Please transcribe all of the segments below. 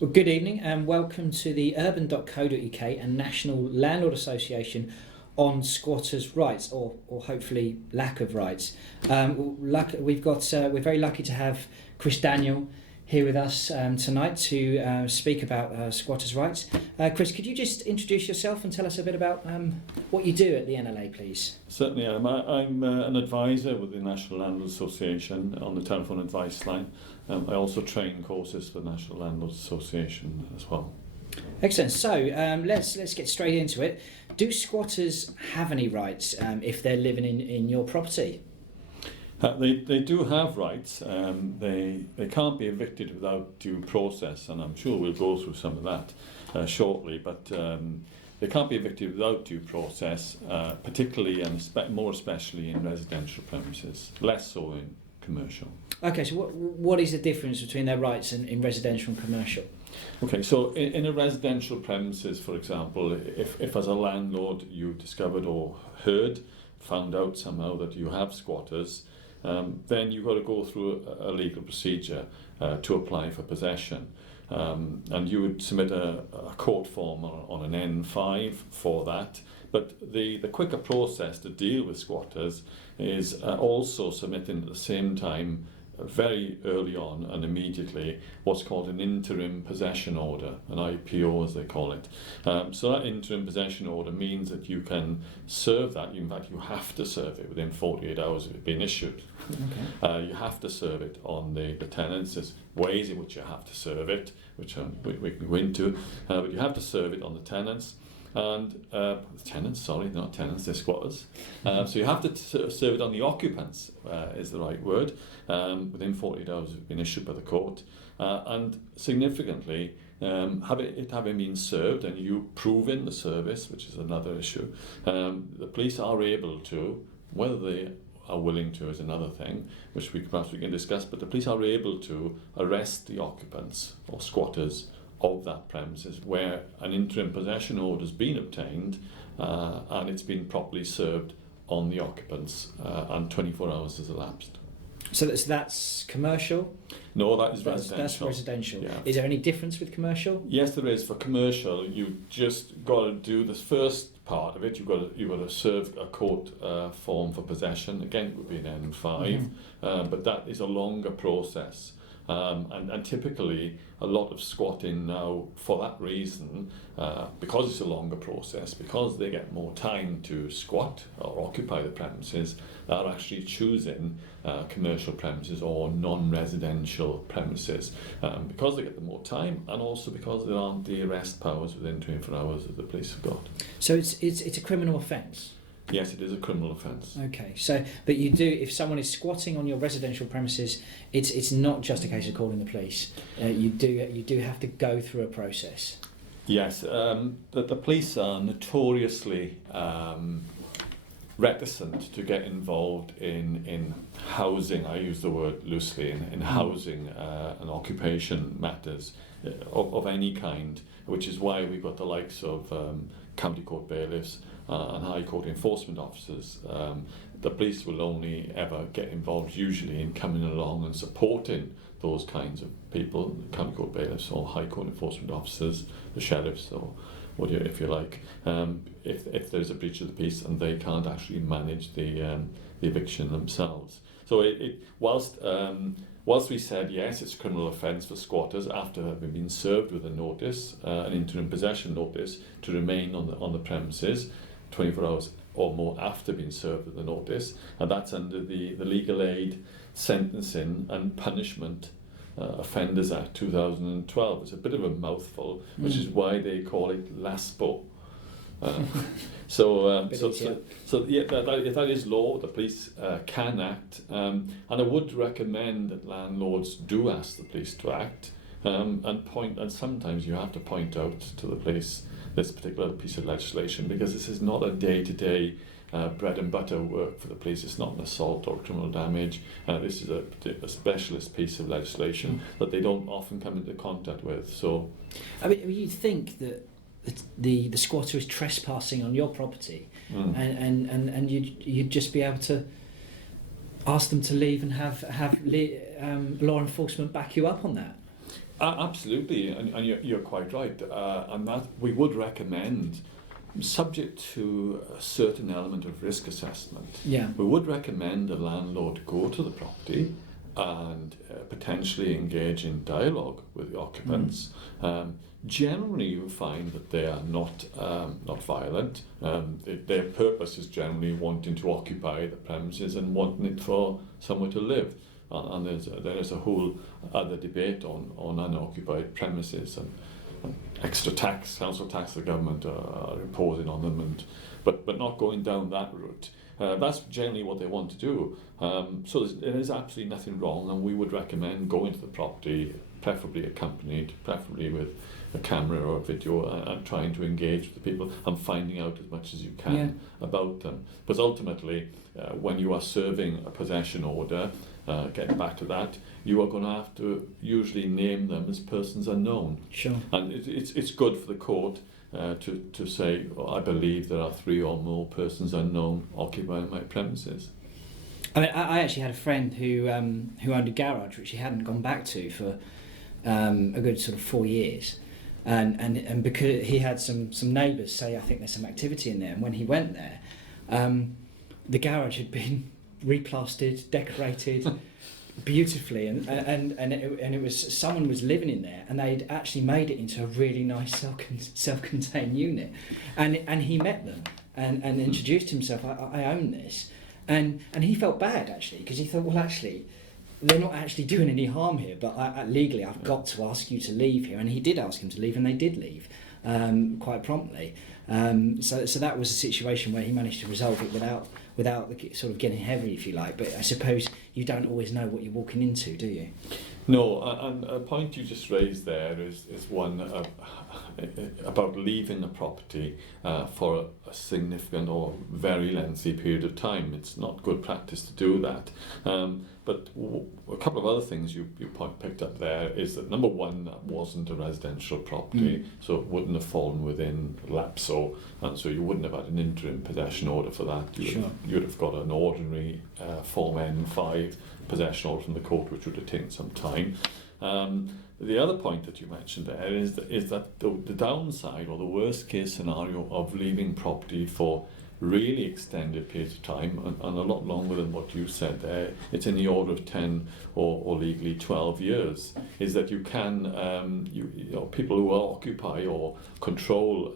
Well, good evening and welcome to the Urban.co.uk and National Landlord Association on squatters' rights, or hopefully lack of rights. We're very lucky to have Chris Daniel here with us tonight to speak about squatters' rights. Chris, could you just introduce yourself and tell us a bit about what you do at the NLA, please? Certainly, I'm an advisor with the National Landlord Association on the telephone advice line. I also train courses for the National Landlord Association as well. Excellent. So let's get straight into it. Do squatters have any rights if they're living in your property? They do have rights. They can't be evicted without due process, and I'm sure we'll go through some of that shortly. But they can't be evicted without due process, particularly and more especially in residential premises, less so in commercial. Okay, so what is the difference between their rights in residential and commercial? Okay, so in a residential premises, for example, if as a landlord you discovered or found out somehow that you have squatters, then you've got to go through a legal procedure to apply for possession. And you would submit a court form on an N5 for that. But the quicker process to deal with squatters is also submitting at the same time, very early on and immediately, what's called an interim possession order, an IPO as they call it. So that interim possession order means that you can serve that. In fact, you have to serve it within 48 hours of it being issued. Okay. You have to serve it on the tenants. There's ways in which you have to serve it, which we can go into, but you have to serve it on the tenants. And they're squatters. So you have to serve it on the occupants, is the right word, within 48 hours of being issued by the court. And significantly, having been served and you proving the service, which is another issue, the police are able to, whether they are willing to is another thing, which perhaps we can discuss, but the police are able to arrest the occupants or squatters of that premises where an interim possession order has been obtained and it's been properly served on the occupants and 24 hours has elapsed. So that's commercial? No, that is residential. That's residential. Yeah. Is there any difference with commercial? Yes, there is. For commercial, you just got to do the first part of it. You've got to serve a court form for possession. Again, it would be an N5, but that is a longer process. And typically a lot of squatting now, for that reason, because it's a longer process, because they get more time to squat or occupy the premises, are actually choosing commercial premises or non-residential premises because they get the more time, and also because there aren't the arrest powers within 24 hours that the police have got. So it's a criminal offence? Yes, it is a criminal offence. Okay, so but you do, if someone is squatting on your residential premises, it's not just a case of calling the police. You do have to go through a process. Yes, the police are notoriously reticent to get involved in housing. I use the word loosely, in housing and occupation matters of any kind, which is why we've got the likes of county court bailiffs and High Court enforcement officers. The police will only ever get involved usually in coming along and supporting those kinds of people, the county court bailiffs or High Court enforcement officers, the sheriffs, or whatever, if you like, if there's a breach of the peace and they can't actually manage the eviction themselves. So whilst we said yes, it's a criminal offence for squatters after having been served with a notice, an interim possession notice, to remain on the premises 24 hours or more after being served with the notice, and that's under the Legal Aid Sentencing and Punishment Offenders Act 2012. It's a bit of a mouthful, which is why they call it LASPO. So that is law. The police can act, and I would recommend that landlords do ask the police to act, and sometimes you have to point out to the police this particular piece of legislation, because this is not a day-to-day bread and butter work for the police. It's not an assault or criminal damage. This is a specialist piece of legislation that they don't often come into contact with. So, I mean, you'd think that the squatter is trespassing on your property, and you'd just be able to ask them to leave and have law enforcement back you up on that. Absolutely, and you're quite right. And that we would recommend, subject to a certain element of risk assessment, Yeah. we would recommend a landlord go to the property and potentially engage in dialogue with the occupants. Generally, you find that they are not violent. Their purpose is generally wanting to occupy the premises and wanting it for somewhere to live. And there is a whole other debate on unoccupied premises and extra tax, council tax the government are imposing on them, but not going down that route. That's generally what they want to do. So there is absolutely nothing wrong, and we would recommend going to the property, preferably accompanied, preferably with a camera or a video, and trying to engage with the people and finding out as much as you can about them. Because ultimately, when you are serving a possession order, getting back to that, you are going to have to usually name them as persons unknown. Sure. And it's good for the court to say, I believe there are 3 or more persons unknown occupying my premises. I mean, I actually had a friend who owned a garage which he hadn't gone back to for a good sort of 4 years, and because he had some neighbours say, I think there's some activity in there, and when he went there, the garage had been replastered, decorated beautifully, and it was someone was living in there, and they'd actually made it into a really nice self-contained unit, and he met them and introduced himself. I own this, and he felt bad actually, because he thought, well, actually they're not actually doing any harm here, but legally I've got to ask you to leave here. And he did ask him to leave, and they did leave quite promptly. So that was a situation where he managed to resolve it without the sort of getting heavy, if you like. But I suppose you don't always know what you're walking into, do you? No, and a point you just raised there is one about leaving a property for a significant or very lengthy period of time. It's not good practice to do that. But a couple of other things you picked up there is that, number one, that wasn't a residential property, so it wouldn't have fallen within LAPSO, and so you wouldn't have had an interim possession order for that. You'd have got an ordinary Form N5 possession order from the court, which would have taken some time. The other point that you mentioned there is that the downside, or the worst case scenario of leaving property for really extended periods of time, and a lot longer than what you said there, it's in the order of 10 or legally 12 years, is that you can, people who occupy or control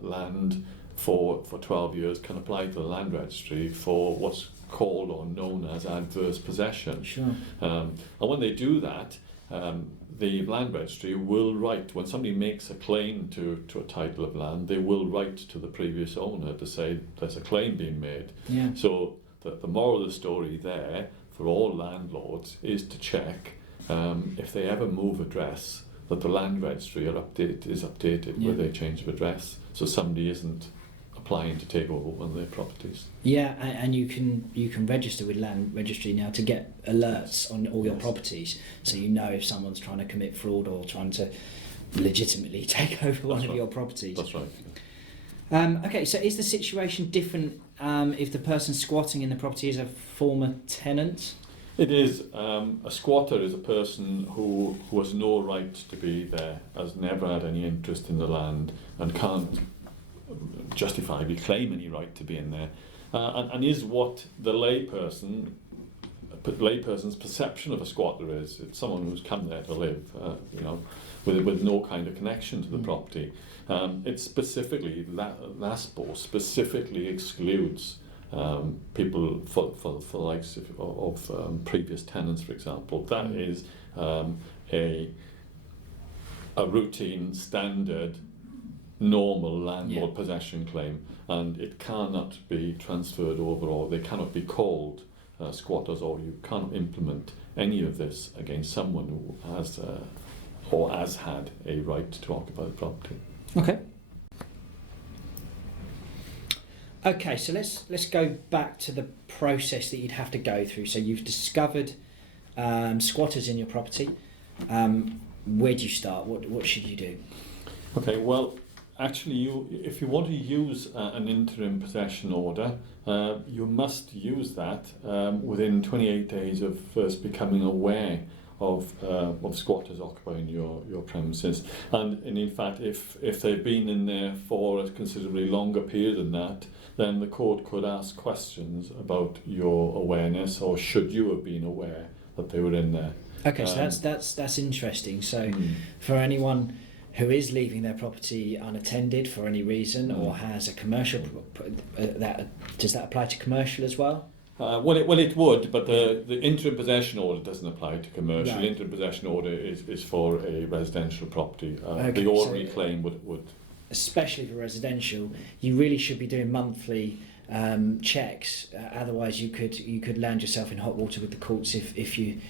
land for 12 years can apply to the land registry for what's called or known as adverse possession. Sure. And when they do that, the land registry will write, when somebody makes a claim to a title of land, they will write to the previous owner to say there's a claim being made. Yeah. So the moral of the story there for all landlords is to check if they ever move address, that the land registry is updated with a change of address, so somebody isn't applying to take over one of their properties. Yeah, and you can register with Land Registry now to get alerts on all your properties, so you know if someone's trying to commit fraud or trying to legitimately take over one of your properties. That's right. Okay, so is the situation different if the person squatting in the property is a former tenant? It is. A squatter is a person who has no right to be there, has never had any interest in the land, and can't justifiably claim any right to be in there, and is what the layperson's perception of a squatter is. It's someone who's come there to live, with no kind of connection to the property. It specifically, LASPO specifically excludes people for the likes of previous tenants, for example. That is a routine, standard, normal landlord possession claim, and it cannot be transferred over, or they cannot be called squatters, or you can't implement any of this against someone who has or has had a right to occupy the property. Okay, so let's go back to the process that you'd have to go through. So you've discovered squatters in your property. Where do you start? What should you do? Okay, well, actually, if you want to use an interim possession order, you must use that within 28 days of first becoming aware of squatters occupying your premises. And in fact, if they've been in there for a considerably longer period than that, then the court could ask questions about your awareness, or should you have been aware that they were in there. Okay, so that's interesting. So for anyone who is leaving their property unattended for any reason, or has a commercial, does that apply to commercial as well? Well, it would, but the interim possession order doesn't apply to commercial. Right. The interim possession order is for a residential property. Okay, the ordinary so claim would. Especially for residential, you really should be doing monthly checks. Otherwise, you could land yourself in hot water with the courts if you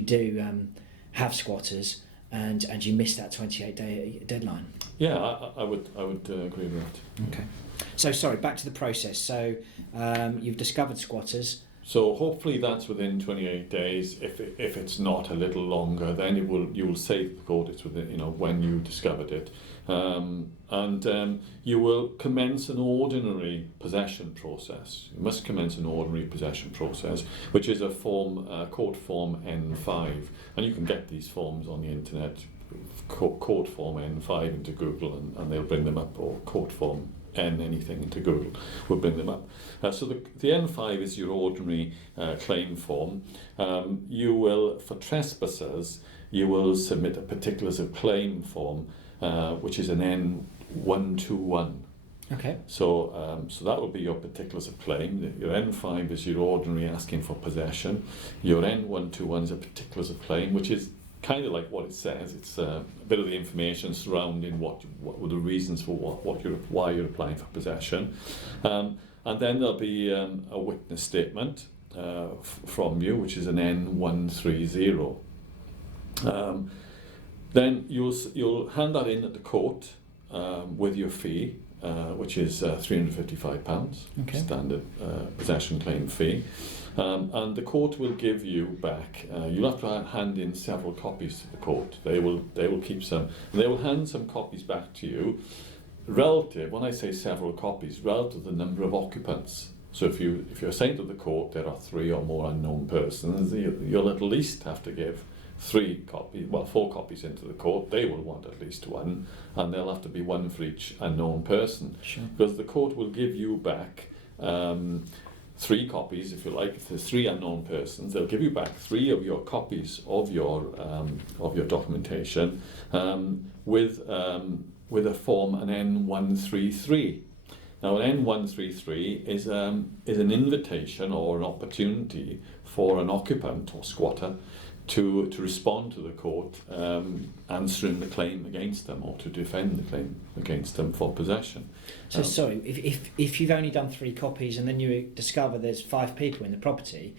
do have squatters and you miss that 28-day deadline. Yeah, I would agree with that. Okay. So sorry, back to the process. So you've discovered squatters. So hopefully that's within 28 days. If it's not a little longer, then you will say to the court it's within, when you discovered it, and you will commence an ordinary possession process. You must commence an ordinary possession process, which is a court form N5, and you can get these forms on the internet. Court form N5 into Google, and they'll bring them up, or court form N anything into Google will bring them up. So the N5 is your ordinary claim form. You will, for trespassers, you will submit a particulars of claim form, which is an N121. Okay. So that will be your particulars of claim. Your N5 is your ordinary asking for possession. Your N121 is a particulars of claim, which is kind of like what it says. It's a bit of the information surrounding what were the reasons for why you're applying for possession, and then there'll be a witness statement from you, which is an N130. Then you'll hand that in at the court with your fee, which is £355, Okay. Standard possession claim fee. And the court will give you back. You'll have to hand in several copies to the court. They will keep some. And they will hand some copies back to you, relative. When I say several copies, relative to the number of occupants. So if you're saying to the court there are 3 or more unknown persons, you'll at least have to give 4 copies into the court. They will want at least 1, and there'll have to be 1 for each unknown person. Sure. Because the court will give you back 3 copies, if you like. If there's 3 unknown persons, they'll give you back 3 of your copies of your documentation with a form, an N133. Now, an N133 is an invitation or an opportunity for an occupant or squatter to respond to the court, answering the claim against them, or to defend the claim against them for possession. So sorry, if you've only done 3 copies and then you discover there's 5 people in the property,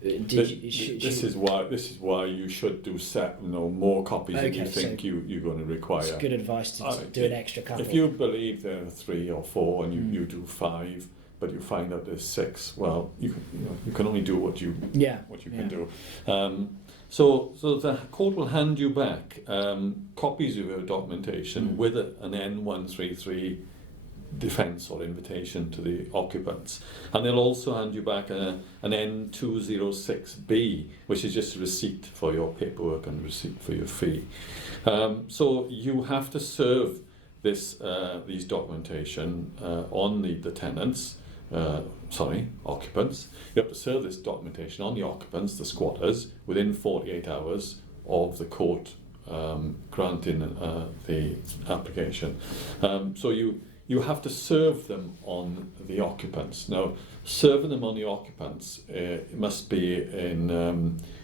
this is why you should do more copies than you think so you're going to require. It's good advice to do an extra couple. If you believe there are 3 or 4 and you do 5, but you find out there's 6, well, you can only do what you can do. So the court will hand you back copies of your documentation with an N133 defence or invitation to the occupants, and they'll also hand you back an N206B, which is just a receipt for your paperwork and a receipt for your fee. So you have to serve these documentation on the tenants. Occupants. You have to serve this documentation on the occupants, the squatters, within 48 hours of the court granting the application. So you have to serve them on the occupants. Now, serving them on the occupants it must be in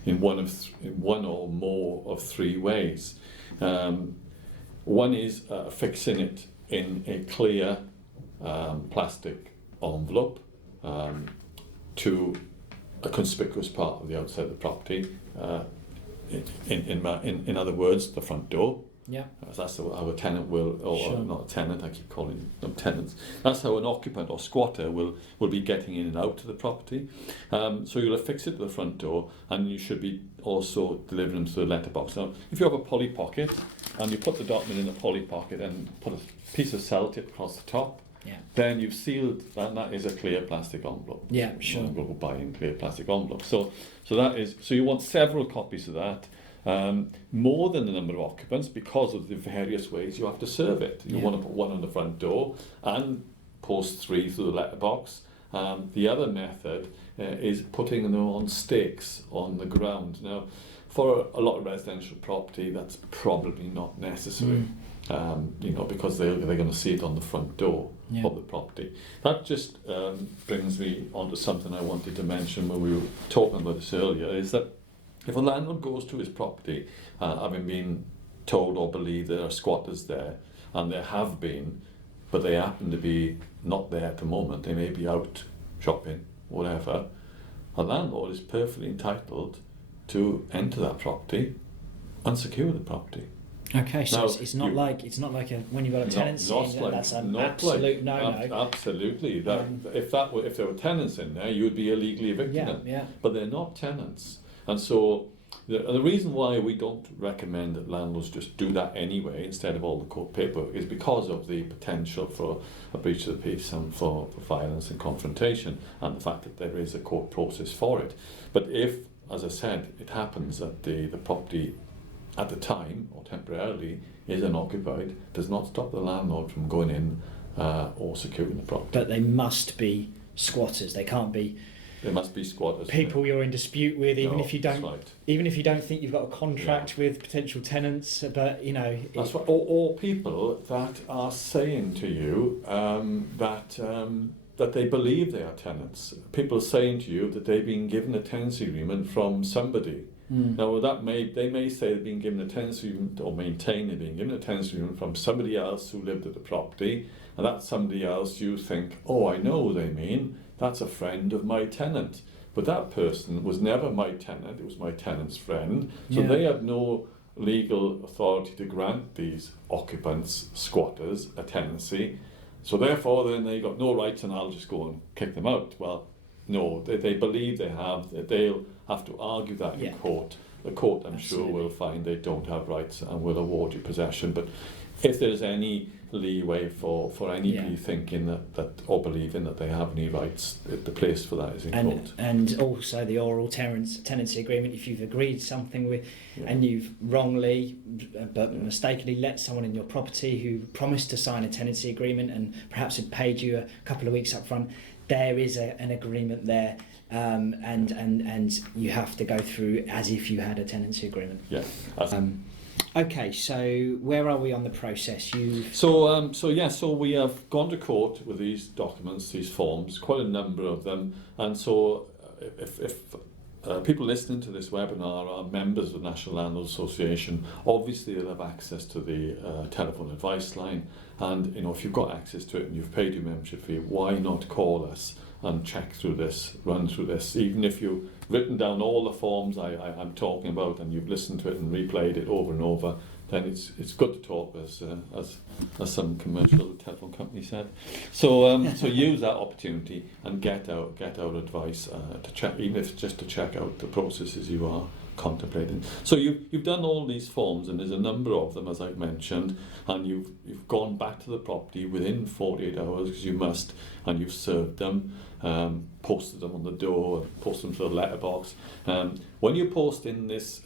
one or more of 3 ways. One is fixing it in a clear plastic envelope to a conspicuous part of the outside of the property. In other words, the front door. Yeah. That's how a tenant will, or Sure. not a tenant, I keep calling them tenants. That's how an occupant or squatter will be getting in and out of the property. So you'll affix it to the front door, and you should be also delivering them to the letterbox. Now, if you have a poly pocket and you put the document in the poly pocket and put a piece of sellotape across the top, then you've sealed that. That is a clear plastic envelope. Yeah, sure. We'll buy in clear plastic envelopes. So you want several copies of that. more than the number of occupants because of the various ways you have to serve it. You want to put one on the front door and post 3 through the letterbox. The other method is putting them on stakes on the ground. Now, for a lot of residential property, that's probably not necessary. Because they're going to see it on the front door of the property. That just brings me on to something I wanted to mention when we were talking about this earlier, is that if a landlord goes to his property, having been told or believed there are squatters there, and there have been, but they happen to be not there at the moment, they may be out shopping, whatever, a landlord is perfectly entitled to enter that property and secure the property. Okay, so now, it's not like when you've got a tenancy, that's an absolute no-no. Absolutely. If there were tenants in there, you would be illegally evicting them. Yeah. But they're not tenants, and so the reason why we don't recommend that landlords just do that anyway instead of all the court paperwork is because of the potential for a breach of the peace and for violence and confrontation, and the fact that there is a court process for it. But if, as I said, it happens that the property at the time or temporarily is unoccupied, does not stop the landlord from going in or securing the property. But they must be squatters. They can't be. There must be squatters. People you're in dispute with, even No, if you don't, that's right. even if you don't think you've got a contract with potential tenants. But That's right. Or people that are saying to you that they believe they are tenants. People saying to you that they've been given a tenancy agreement from somebody. Now, they may say they've been given a tenancy agreement or maintain they've been given a tenancy agreement from somebody else who lived at the property, and that somebody else you think, oh, I know who they mean, that's a friend of my tenant. But that person was never my tenant, it was my tenant's friend, so they have no legal authority to grant these occupants, squatters, a tenancy, so therefore then they got no rights and I'll just go and kick them out. Well, no, they believe they have, they'll have to argue that in court. The court, I'm sure, will find they don't have rights and will award you possession. But if there's any leeway for anybody thinking that or believing that they have any rights, the place for that is in court. And also the oral tenancy agreement, if you've agreed something with and you've wrongly but mistakenly let someone in your property who promised to sign a tenancy agreement and perhaps had paid you a couple of weeks up front, there is an agreement there, and you have to go through as if you had a tenancy agreement. Yeah. Okay, so where are we on the process? So we have gone to court with these documents, these forms, quite a number of them, and so if people listening to this webinar are members of the National Landlord Association, obviously they'll have access to the telephone advice line, and if you've got access to it and you've paid your membership fee, why not call us and check through this, run through this, even if you've written down all the forms I'm talking about and you've listened to it and replayed it over and over, then it's good to talk, as some commercial telephone company said. So use that opportunity and get out advice to check, even if it's just to check out the processes you are contemplating. So you've done all these forms, and there's a number of them, as I've mentioned, and you've gone back to the property within 48 hours, because you must, and you've served them, posted them on the door, posted them to the letterbox. When you post in this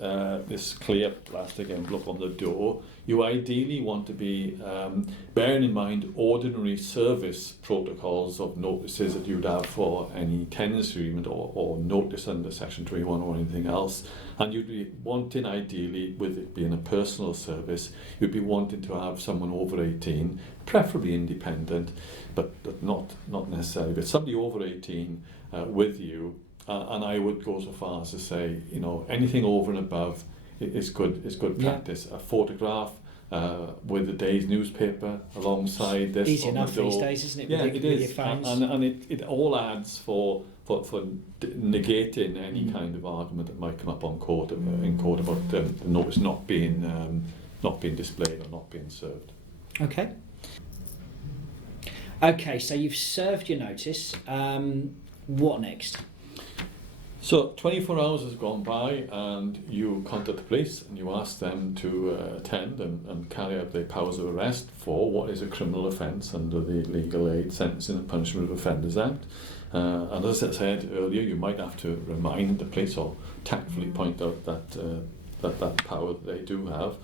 clear plastic envelope on the door, you ideally want to be bearing in mind ordinary service protocols of notices that you'd have for any tenancy agreement or notice under Section 21 or anything else. And you'd be wanting, ideally, with it being a personal service, you'd be wanting to have someone over 18, preferably independent, but not necessarily, but somebody over 18 with you. And I would go so far as to say, anything over and above is good practice. A photograph with the day's newspaper alongside this. Easy enough these days, isn't it? Yeah, with it your is, phones. and it all adds for negating any kind of argument that might come up in court about the notice not being displayed or not being served. Okay, so you've served your notice. What next? So 24 hours has gone by and you contact the police and you ask them to attend and carry out their powers of arrest for what is a criminal offence under the Legal Aid Sentencing and Punishment of Offenders Act. And as I said earlier, you might have to remind the police or tactfully point out that that power that they do have.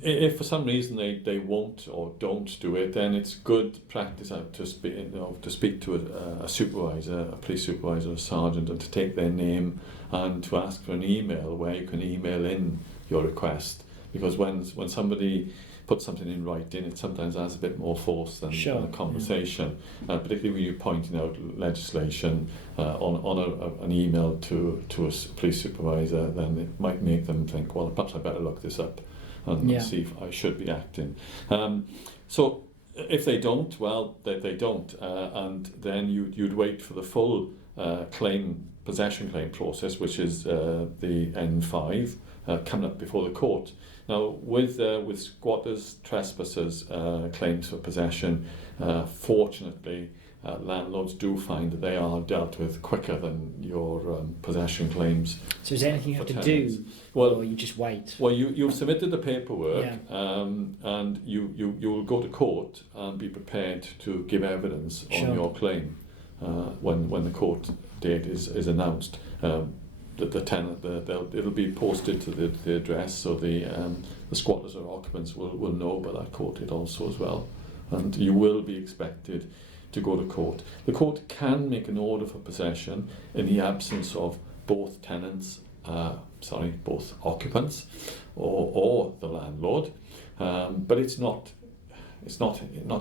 If for some reason they won't or don't do it, then it's good practice to speak to a supervisor, a police supervisor, a sergeant, and to take their name and to ask for an email where you can email in your request. Because when somebody puts something in writing, it sometimes has a bit more force than a conversation. Particularly when you're pointing out legislation on an email to a police supervisor, then it might make them think, well, perhaps I better look this up and see if I should be acting. So if they don't, well, they don't, and then you'd wait for the full possession claim process, which is the N5 coming up before the court. Now, with squatters, trespassers, claims for possession, fortunately, landlords do find that they are dealt with quicker than your possession claims. So is there anything you have to do, or you just wait? Well, you've submitted the paperwork, and you will go to court and be prepared to give evidence on your claim when the court date is announced. The tenant, it'll be posted to the address, so the squatters or occupants will know about that court date also as well, and you will be expected to go to court. The court can make an order for possession in the absence of both occupants or the landlord, but it's not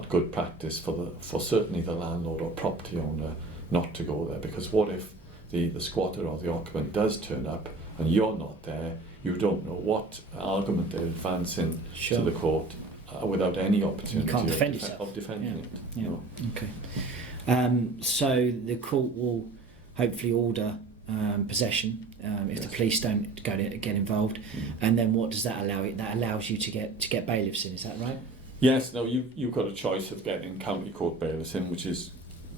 good practice for certainly the landlord or property owner not to go there, because what if the squatter or the occupant does turn up and you're not there? You don't know what argument they're advancing to the court without any opportunity of defending it. Yeah. Okay. So the court will hopefully order possession if the police don't get involved, and then what does that allow? That allows you to get bailiffs in. Is that right? Yes. No, you've got a choice of getting county court bailiffs in, which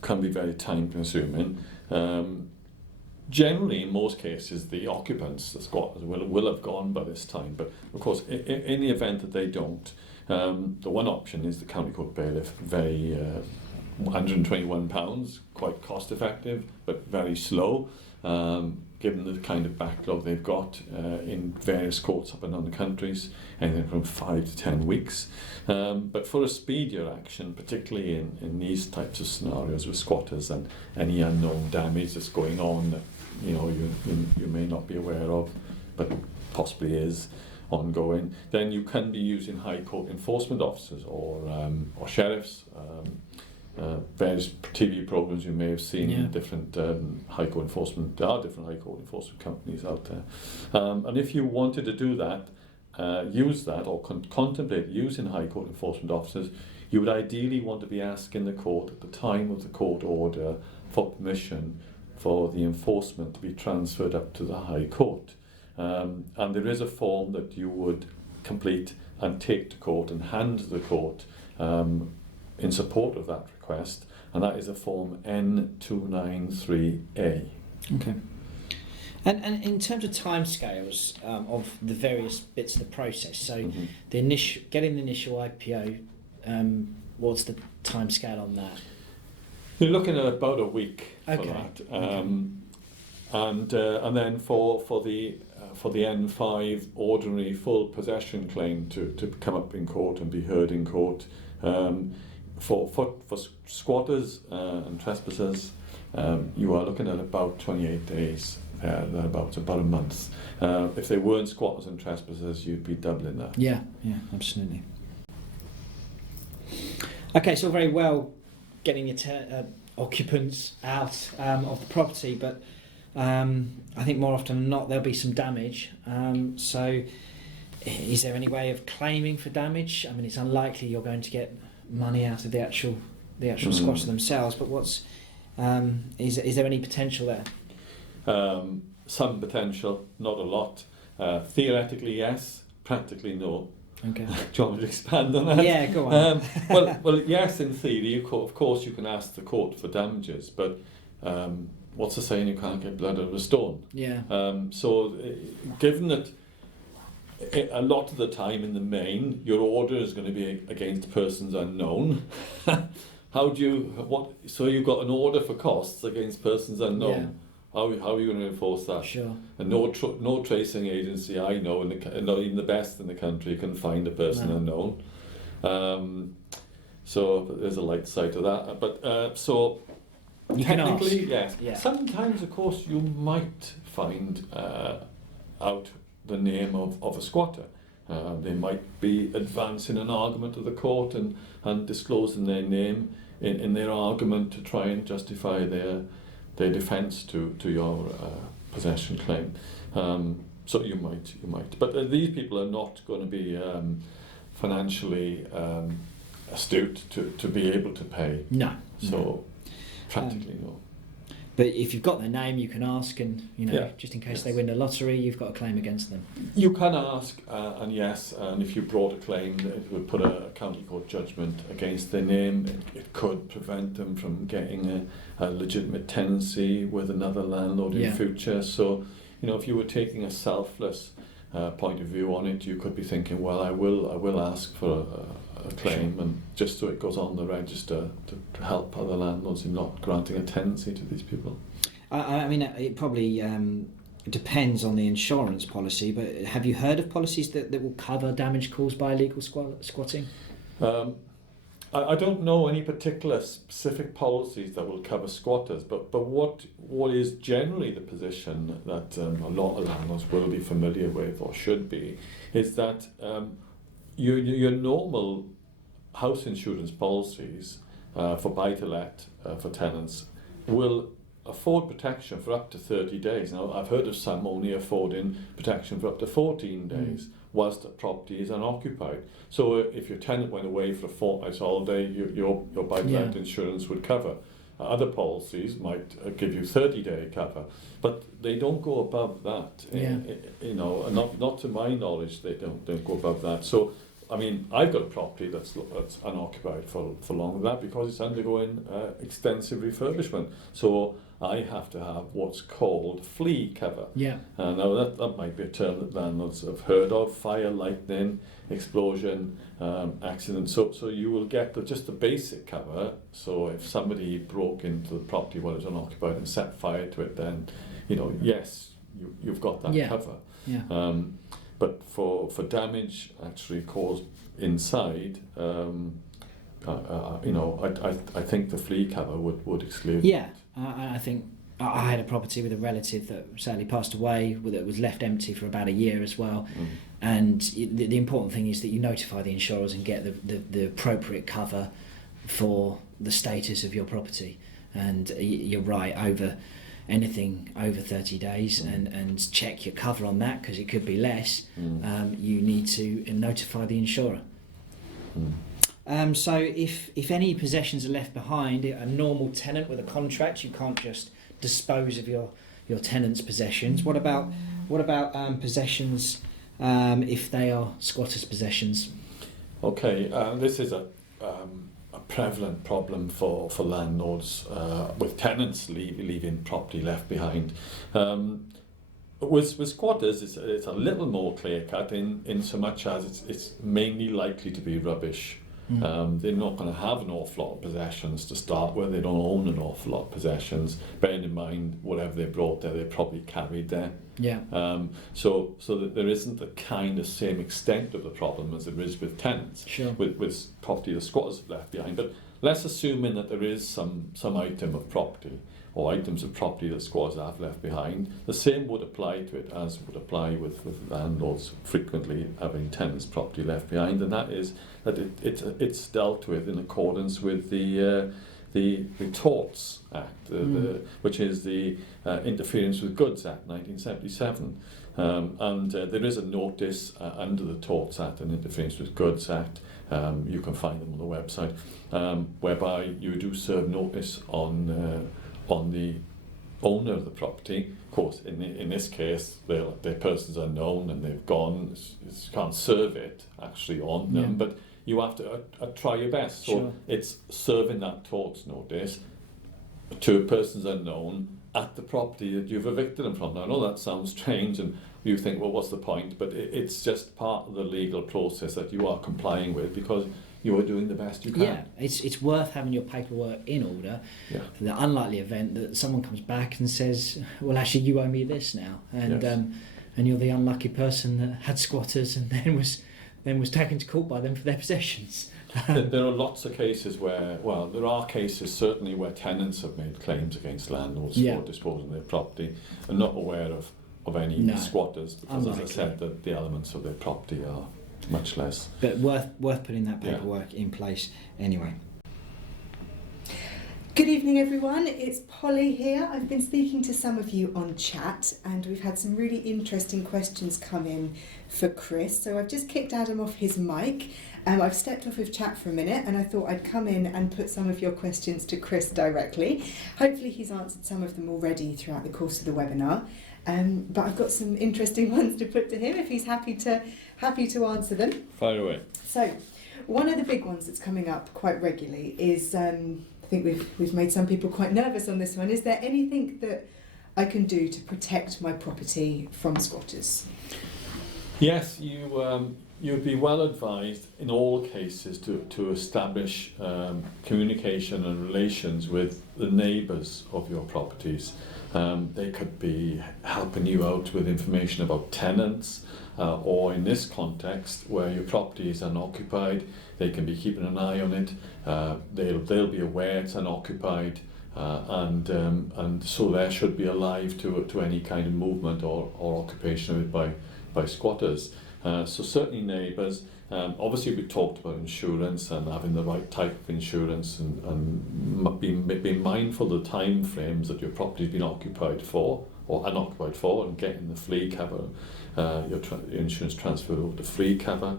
can be very time consuming. Generally, in most cases, the occupants, the squatters, will have gone by this time. But of course, in the event that they don't, the one option is the county court bailiff. Very £121, quite cost effective, but very slow, given the kind of backlog they've got in various courts up and down the countries, anything from 5 to 10 weeks. But for a speedier action, particularly in these types of scenarios with squatters and any unknown damage that's going on that you may not be aware of, but possibly is ongoing, then you can be using High Court enforcement officers or sheriffs. Various TV programs you may have seen, different High Court enforcement. There are different High Court enforcement companies out there, and if you wanted to do that, use that or contemplate using High Court enforcement officers, you would ideally want to be asking the court at the time of the court order for permission for the enforcement to be transferred up to the High Court. And there is a form that you would complete and take to court and hand to the court in support of that request, and that is a form N293A. Okay. And in terms of timescales of the various bits of the process, so getting the initial IPO, what's the timescale on that? You're looking at about a week for that, and then for the N5 ordinary full possession claim to come up in court and be heard in court. For squatters and trespassers, you are looking at about 28 days. About a month. If they weren't squatters and trespassers, you'd be doubling that. Yeah, absolutely. Okay, so very well getting your occupants out of the property, but I think more often than not there'll be some damage. So is there any way of claiming for damage? I mean, it's unlikely you're going to get money out of the actual squatter themselves, but is there any potential there? Some potential, not a lot. Theoretically, yes. Practically, no. Okay. Do you want me to expand on that? Yeah, go on. Well, yes, in theory, of course, you can ask the court for damages, but what's the saying? You can't get blood out of a stone. Yeah. So, given that a lot of the time, in the main, your order is going to be against persons unknown. So you've got an order for costs against persons unknown. How are you going to enforce that? Sure. And no tracing agency I know, not even the best in the country, can find a person unknown. So there's a light side to that. But so You can ask. technically, yes. Yeah. Sometimes, of course, you might find out the name of a squatter. They might be advancing an argument to the court and disclosing their name in their argument to try and justify their defence to your possession claim. So you might. But these people are not going to be financially astute to be able to pay. No. So practically no. But if you've got their name, you can ask, and Yeah. just in case they win the lottery, you've got a claim against them. You can ask, and yes, and if you brought a claim, it would put a county court judgment against their name. It could prevent them from getting a legitimate tenancy with another landlord in future. So, if you were taking a selfless point of view on it, you could be thinking, well, I will ask for a claim, and just so it goes on the register to help other landlords in not granting a tenancy to these people. I mean, it probably depends on the insurance policy, but have you heard of policies that will cover damage caused by illegal squatting? I don't know any particular specific policies that will cover squatters, but what is generally the position that a lot of landlords will be familiar with, or should be, is that your normal house insurance policies for buy-to-let for tenants will afford protection for up to 30 days. Now, I've heard of some only affording protection for up to 14 days whilst the property is unoccupied. So if your tenant went away for a fortnight's holiday, your buy-to-let insurance would cover. Other policies might give you 30-day cover, but they don't go above that. Not to my knowledge, they don't go above that. So, I mean, I've got a property that's unoccupied for longer than that because it's undergoing extensive refurbishment. So I have to have what's called flea cover. Yeah. Now that might be a term that landlords have heard of: fire, lightning, explosion, accident. So you will get just the basic cover. So if somebody broke into the property while it was unoccupied and set fire to it, then yes, you've got that cover. Yeah. But for damage actually caused inside, I think the flea cover would exclude. Yeah, I think I had a property with a relative that sadly passed away, that was left empty for about a year as well. And the important thing is that you notify the insurers and get the appropriate cover for the status of your property. And you're right, anything over 30 days and check your cover on that, because it could be less. You need to notify the insurer. So if any possessions are left behind, a normal tenant with a contract, you can't just dispose of your tenant's possessions. What about possessions if they are squatters' possessions? Okay, this is a prevalent problem for landlords with tenants leaving property left behind. With squatters, it's a little more clear cut in so much as it's mainly likely to be rubbish. They're not going to have an awful lot of possessions to start with. They don't own an awful lot of possessions. Bearing in mind, whatever they brought there, they probably carried there. Yeah. So that there isn't the kind of same extent of the problem as there is with tenants. Sure. With property the squatters have left behind. But let's assume in that there is some item of property or items of property that squatters have left behind. The same would apply to it as would apply with landlords frequently having tenants' property left behind, and that is that it's dealt with in accordance with the Torts Act, which is the Interference with Goods Act 1977. And there is a notice under the Torts Act and Interference with Goods Act. You can find them on the website, whereby you do serve notice on the owner of the property. Of course, in this case, their person's unknown and they've gone. You can't serve it actually on them, but you have to try your best. So it's serving that torts notice to a person's unknown at the property that you've evicted them from. Now, I know that sounds strange and you think, well, what's the point? But it's just part of the legal process that you are complying with, because you are doing the best you can. Yeah, it's worth having your paperwork in order. Yeah. For the unlikely event that someone comes back and says, well, actually, you owe me this now. And Yes. and you're the unlucky person that had squatters and then was taken to court by them for their possessions. There are lots of cases where, well, there are cases certainly where tenants have made claims against landlords for disposing of their property and not aware of any squatters, because as I said, the elements of their property are much less. But worth putting that paperwork in place anyway. Good evening, everyone. It's Polly here. I've been speaking to some of you on chat, and we've had some really interesting questions come in for Chris. So I've just kicked Adam off his mic. I've stepped off of chat for a minute, and I thought I'd come in and put some of your questions to Chris directly. Hopefully he's answered some of them already throughout the course of the webinar. But I've got some interesting ones to put to him if he's happy to answer them. Fire away. So, one of the big ones that's coming up quite regularly is, I think we've made some people quite nervous on this one. Is there anything that I can do to protect my property from squatters? Yes, you'd be well advised in all cases to establish communication and relations with the neighbours of your properties. They could be helping you out with information about tenants, or in this context where your property is unoccupied, they can be keeping an eye on it. They'll be aware it's unoccupied, and so they should be alive to any kind of movement or occupation of it by squatters. So certainly neighbours. Obviously we talked about insurance and having the right type of insurance and being mindful of the time frames that your property's been occupied for or unoccupied for, and getting the flea cover, your insurance transferred over to flea cover.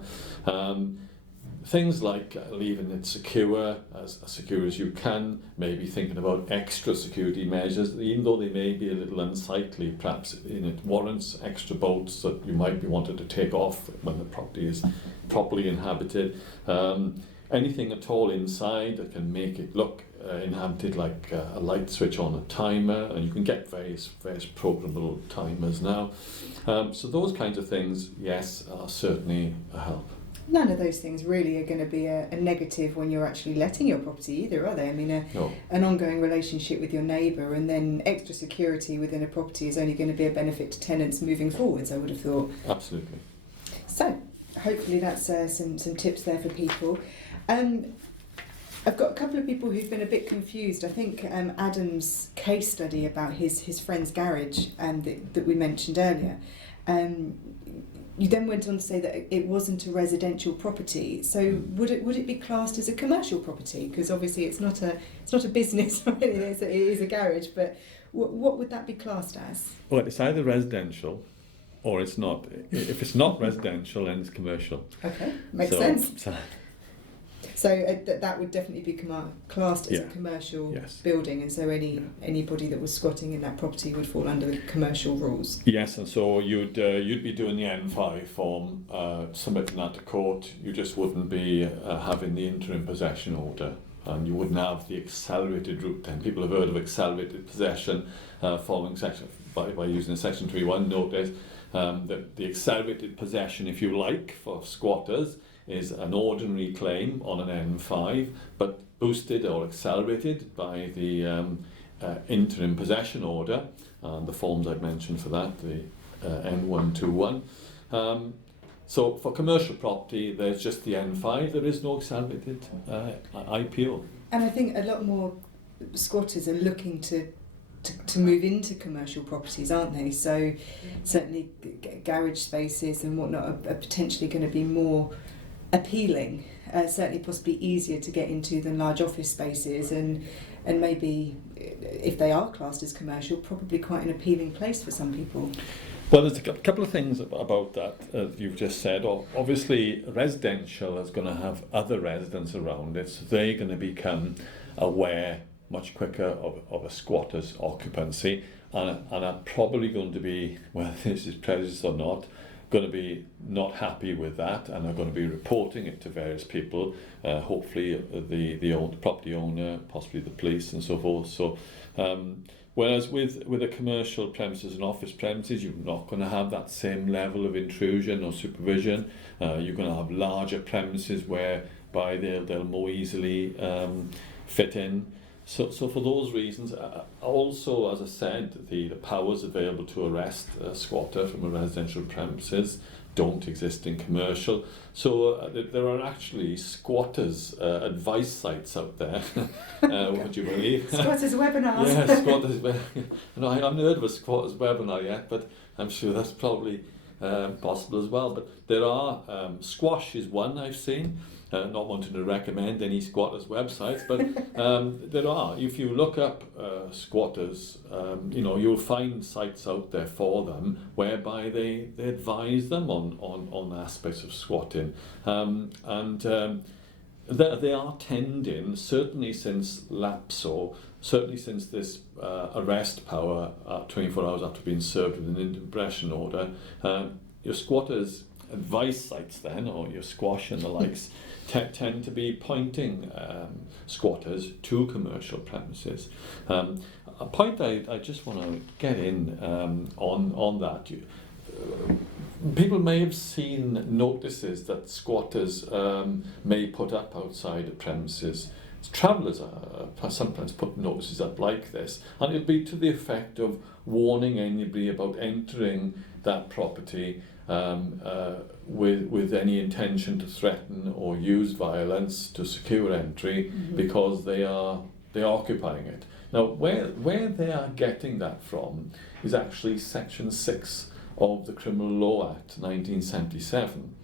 Things like leaving it secure, as secure as you can, maybe thinking about extra security measures, even though they may be a little unsightly, perhaps it warrants extra bolts that you might be wanted to take off when the property is properly inhabited. Anything at all inside that can make it look inhabited, like a light switch on a timer, and you can get various programmable timers now. So those kinds of things, yes, are certainly a help. None of those things really are going to be a negative when you're actually letting your property either, are they? I mean, No. An ongoing relationship with your neighbour and then extra security within a property is only going to be a benefit to tenants moving forwards, I would have thought. Absolutely. So, hopefully that's some tips there for people. I've got a couple of people who've been a bit confused. I think Adam's case study about his friend's garage that we mentioned earlier, you then went on to say that it wasn't a residential property. So would it be classed as a commercial property? Because obviously it's not a business, right? It is a garage. But what would that be classed as? Well, it's either residential or it's not. If it's not residential, then it's commercial. Okay, makes sense. So that would definitely be classed as a commercial building, and so anybody that was squatting in that property would fall under the commercial rules. Yes, and so you'd be doing the N5 form, submitting that to court. You just wouldn't be having the interim possession order, and you wouldn't have the accelerated route. Then people have heard of accelerated possession following section by using a Section 3.1 notice. The accelerated possession, if you like, for squatters is an ordinary claim on an N5, but boosted or accelerated by the interim possession order, and the forms I've mentioned for that, the N121. So for commercial property, there's just the N5, there is no accelerated IPO. And I think a lot more squatters are looking to move into commercial properties, aren't they? So certainly garage spaces and whatnot are potentially going to be more appealing, certainly possibly easier to get into than large office spaces, and maybe if they are classed as commercial, probably quite an appealing place for some people. Well, there's a couple of things about that you've just said. Obviously, residential is going to have other residents around it, so they're going to become aware much quicker of a squatter's occupancy, and are probably going to be, whether this is prejudice or not, going to be not happy with that, and are going to be reporting it to various people, hopefully the property owner, possibly the police and so forth. So whereas with a commercial premises and office premises, you're not going to have that same level of intrusion or supervision. You're going to have larger premises where whereby they'll more easily fit in. So for those reasons, also, as I said, the powers available to arrest a squatter from a residential premises don't exist in commercial. So there are actually squatters' advice sites out there, would you believe? Squatters webinars. Yeah, squatters. No, I haven't heard of a squatters webinar yet, but I'm sure that's probably possible as well. But there are, Squash is one I've seen. Not wanting to recommend any squatters websites, but there are. If you look up squatters, you'll find sites out there for them whereby they advise them on aspects of squatting, and they are tending, certainly since lapse, or certainly since this arrest power 24 hours after being served with an impression order, your squatters advice sites then, or your Squash and the likes, tend to be pointing squatters to commercial premises. A point I just want to get in on that. People may have seen notices that squatters may put up outside of premises. Travellers sometimes put notices up like this, and it'll be to the effect of warning anybody about entering that property with any intention to threaten or use violence to secure entry, because they are occupying it. Now, where they are getting that from is actually Section 6 of the Criminal Law Act 1977.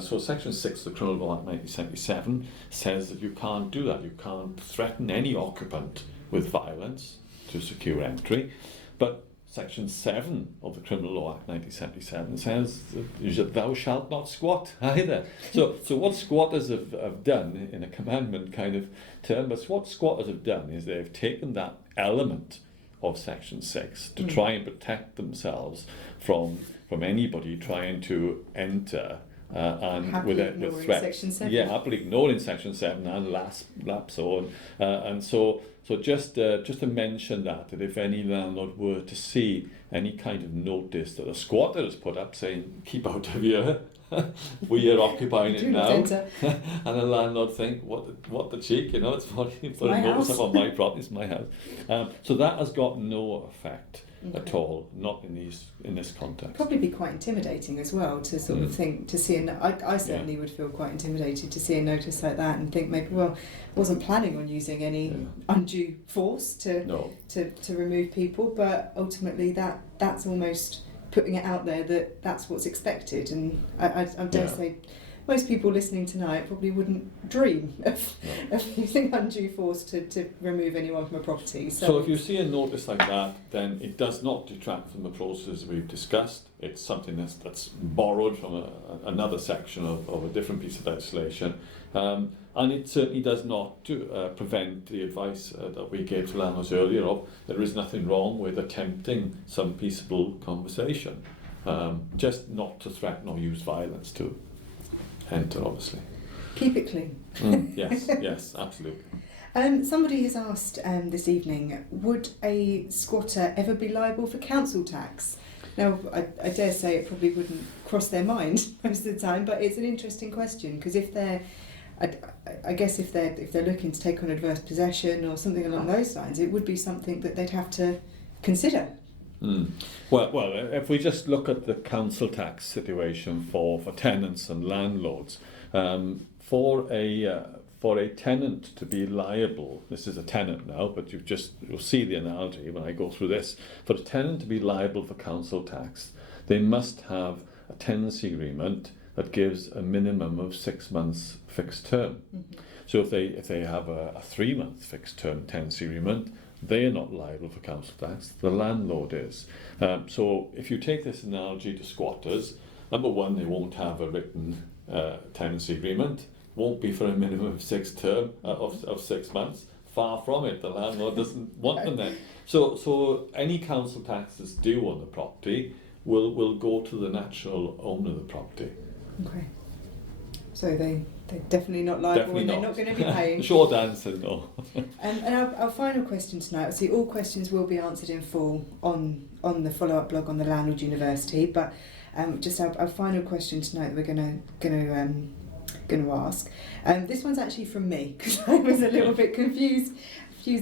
So Section 6 of the Criminal Law Act 1977 says that you can't do that. You can't threaten any occupant with violence to secure entry. But Section 7 of the Criminal Law Act 1977 says that thou shalt not squat either. So what squatters have done, in a commandment kind of term, but what squatters have done is they've taken that element of Section 6 to try and protect themselves from anybody trying to enter and with threat. Section 7. Yeah, happily ignoring Section 7 and lapse on. And so just to mention that if any landlord were to see any kind of notice that a squatter has put up saying, keep out of here, we are occupying it now, and a landlord think, what the cheek, it's funny, put a notice up on my property, it's my house. So that has got no effect at all, not in this context. Probably be quite intimidating as well to sort of think, to see, I certainly would feel quite intimidated to see a notice like that and think maybe, well, I wasn't planning on using any undue force to remove people, but ultimately that's almost putting it out there that that's what's expected, and I dare say most people listening tonight probably wouldn't dream of using undue force to remove anyone from a property. So if you see a notice like that, then it does not detract from the process we've discussed. It's something that's borrowed from another section of a different piece of legislation, and it certainly does not prevent the advice that we gave to landlords earlier of there is nothing wrong with attempting some peaceable conversation, just not to threaten or use violence to enter, obviously. Keep it clean. Yes, absolutely. Somebody has asked this evening, would a squatter ever be liable for council tax? Now, I dare say it probably wouldn't cross their mind most of the time, but it's an interesting question, because if they're, I guess if they're looking to take on adverse possession or something along those lines, it would be something that they'd have to consider. Well, if we just look at the council tax situation for tenants and landlords, for a tenant to be liable, this is a tenant now, but you'll see the analogy when I go through this. For a tenant to be liable for council tax, they must have a tenancy agreement that gives a minimum of 6 months fixed term. So if they have a 3-month fixed term tenancy agreement, they are not liable for council tax, the landlord is. So if you take this analogy to squatters, number one, they won't have a written tenancy agreement, won't be for a minimum of 6 months. Far from it, the landlord doesn't want them then. So any council tax that's due on the property will go to the natural owner of the property. Okay. So they're definitely not liable, Definitely and they're not going to be paying. Short answer, no. And our final question tonight, obviously all questions will be answered in full on the follow-up blog on the Landlord University, but just our final question tonight that we're going to going to ask. This one's actually from me because I was a little bit confused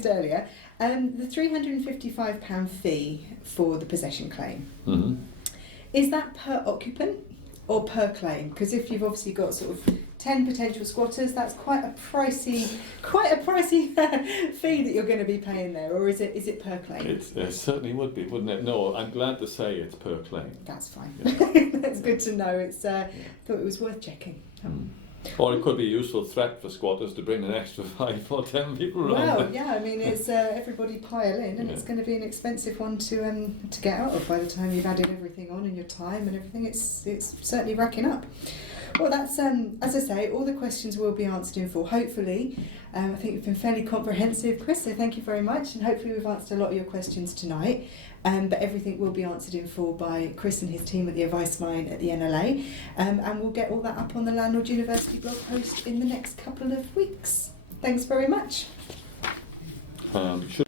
earlier. The £355 fee for the possession claim, is that per occupant or per claim? Because if you've obviously got sort of 10 potential squatters, that's quite a pricey fee that you're going to be paying there, or is it per claim? It certainly would be, wouldn't it? No, I'm glad to say it's per claim. That's fine. Yeah. That's good to know. It's thought it was worth checking. Or it could be a useful threat for squatters to bring an extra 5 or 10 people around. Well, yeah, I mean, it's everybody pile in, and it's going to be an expensive one to get out of by the time you've added everything on and your time and everything. It's certainly racking up. Well, that's as I say, all the questions will be answered in full. Hopefully, I think it's been fairly comprehensive, Chris. So thank you very much, and hopefully we've answered a lot of your questions tonight. But everything will be answered in full by Chris and his team at the advice line at the NLA, and we'll get all that up on the Landlord University blog post in the next couple of weeks. Thanks very much. Should